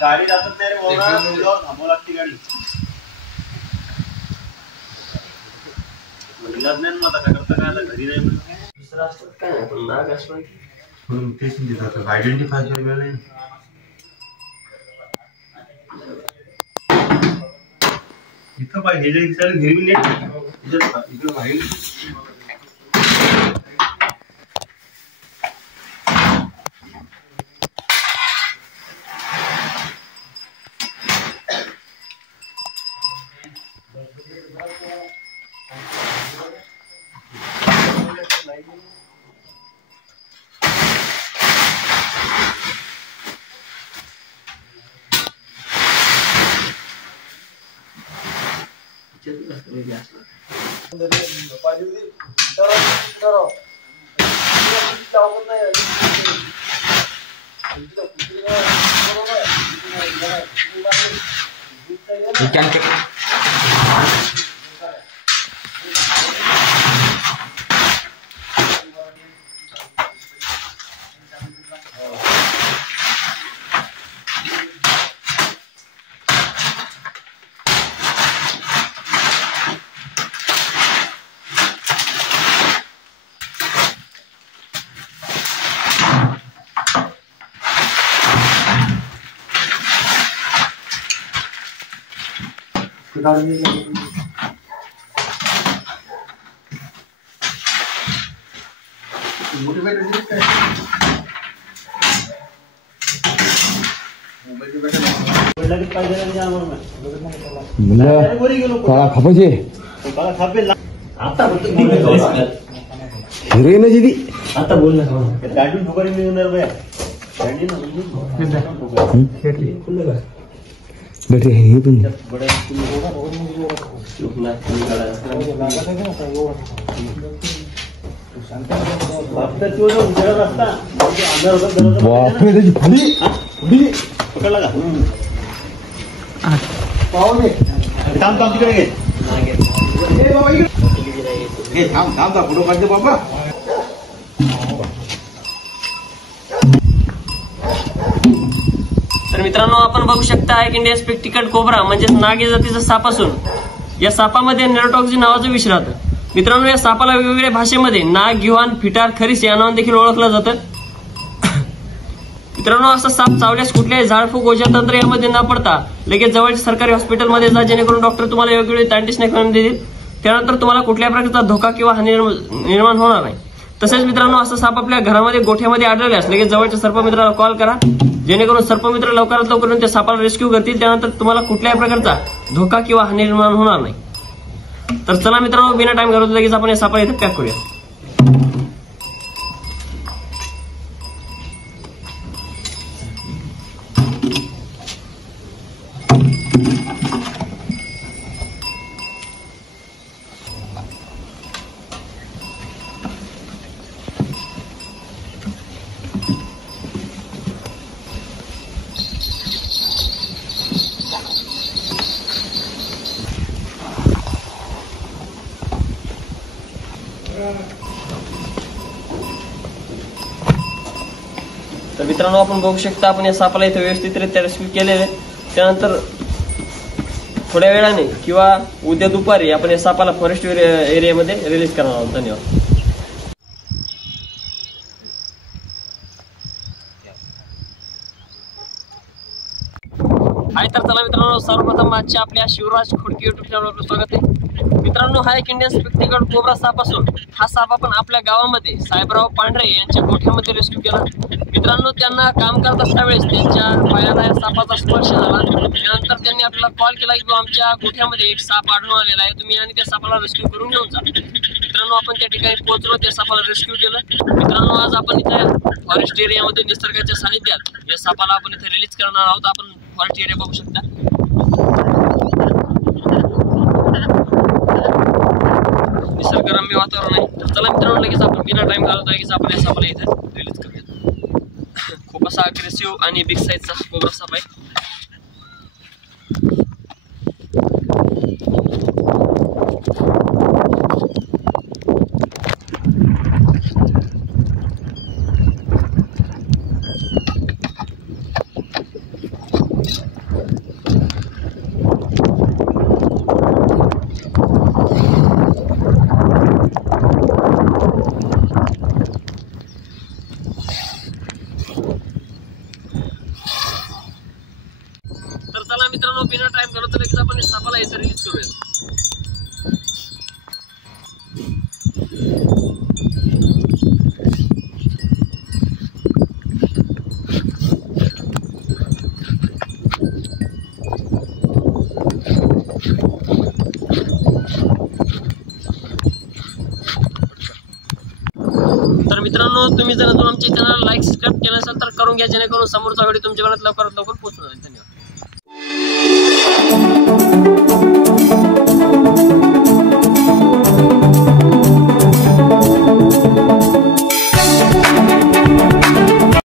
गाडी जातात नाही रे थांबव लागते गाडी इलाज नाही मग आता करता काय आता घरी नाही दुसरा असतात काय नाही पण नाग असं तेच देतात आयडेंटिफाय करायला नाही इथं बाय हे जे घेऊन नेट इकडे बाहेर हिरोईन दीदी आता बोल ना गाडी फुकरी मिळणार बया गाडी ना बैठे हे पण बापरे त्याची फुली पकडला का पाहुणे थांब थांब तिकडे घे थांब थांब फोटो काढते बाबा तर मित्रांनो आपण बघू शकता एक इंडिया स्पेक्टिकल कोब्रा म्हणजे नाग या जातीचा साप असून या सापामध्ये नेरोटॉक्सिन नावाचं विष राहतं. मित्रांनो या सापाला वेगवेगळ्या भाषेमध्ये नाग, गिव्हान, फिटार, खरीस या नावाने देखील ओळखलं जातं. मित्रांनो असा साप चावल्यास कुठल्याही झाडफूक ओझातंत्र यामध्ये न पडता लगेच जवळच्या सरकारी हॉस्पिटलमध्ये जा जेणेकरून डॉक्टर तुम्हाला योग्य वेळी तांटिस करून देतील. त्यानंतर तुम्हाला कुठल्याही प्रकारचा धोका किंवा हानी निर्माण होणार नाही. तसेच मित्रांनो असा साप आपल्या घरामध्ये गोठ्यामध्ये आढळल्यास लगेच जवळच्या सर्पमित्राला कॉल करा जेणेकरून सर्पमित्र लवकरात लवकर त्या सापाला रेस्क्यू करतील. त्यानंतर तुम्हाला कुठल्याही प्रकारचा धोका किंवा हानी निर्माण होणार नाही. तर चला मित्रांनो बिना टाइम घालवता लगेच आपण या सापाला इथे पॅक करूया. तर मित्रांनो आपण बघू शकता आपण या सापाला इथे व्यवस्थितरित्या रेस्क्यू केलेले. त्यानंतर थोड्या वेळाने किंवा उद्या दुपारी आपण या सापाला फॉरेस्ट एरियामध्ये रिलीज करणार आहोत. धन्यवाद. हाय तर चला मित्रांनो सर्वप्रथम आजच्या आपल्या शिवराज खोडके युट्यूब चॅनलवर स्वागत आहे. मित्रांनो हा एक इंडियन स्पेक्टिकल कोब्रा साप असून हा साप आपण आपल्या गावामध्ये साहेबराव पांढरे यांच्या गोठ्यामध्ये रेस्क्यू केला. मित्रांनो त्यांना काम करत असता वेळेस त्यांच्या पायाला या सापाचा स्पर्श झाला. त्यानंतर त्यांनी आपल्याला कॉल केला की आमच्या गोठ्यामध्ये एक साप आढळून आलेला आहे, तुम्ही आणि त्या सापाला रेस्क्यू करून घेऊन जा. मित्रांनो आपण त्या ठिकाणी पोहोचलो, त्या सापाला रेस्क्यू केलं. मित्रांनो आज आपण इथे फॉरेस्ट एरियामध्ये निसर्गाच्या सानिध्यात या सापाला आपण इथे रिलीज करणार आहोत. आपण फॉरेस्ट एरिया बघू शकता. निसर्गरम्य वातावरण आहे. तर चला मित्रांनो लगेच आपण बिना टाइम घालवता लगेच आपण या सापाला इथे रिलीज करूया. खूप असा अग्रेसिव्ह आणि बिग साईजचा कोब्रा साप आहे. मित्रांनो बिना टाइम घालवता लगेच आपण या सापाला इथं रिलीज करूया. तर मित्रांनो तुम्ही जर अजून आमच्या चॅनलला लाईक सबस्क्राईब केलं असेल तर करून घ्या, जेणेकरून समोरचा व्हिडिओ तुमच्यापर्यंत लवकरात लवकर पोहोचून जाईल. धन्यवाद.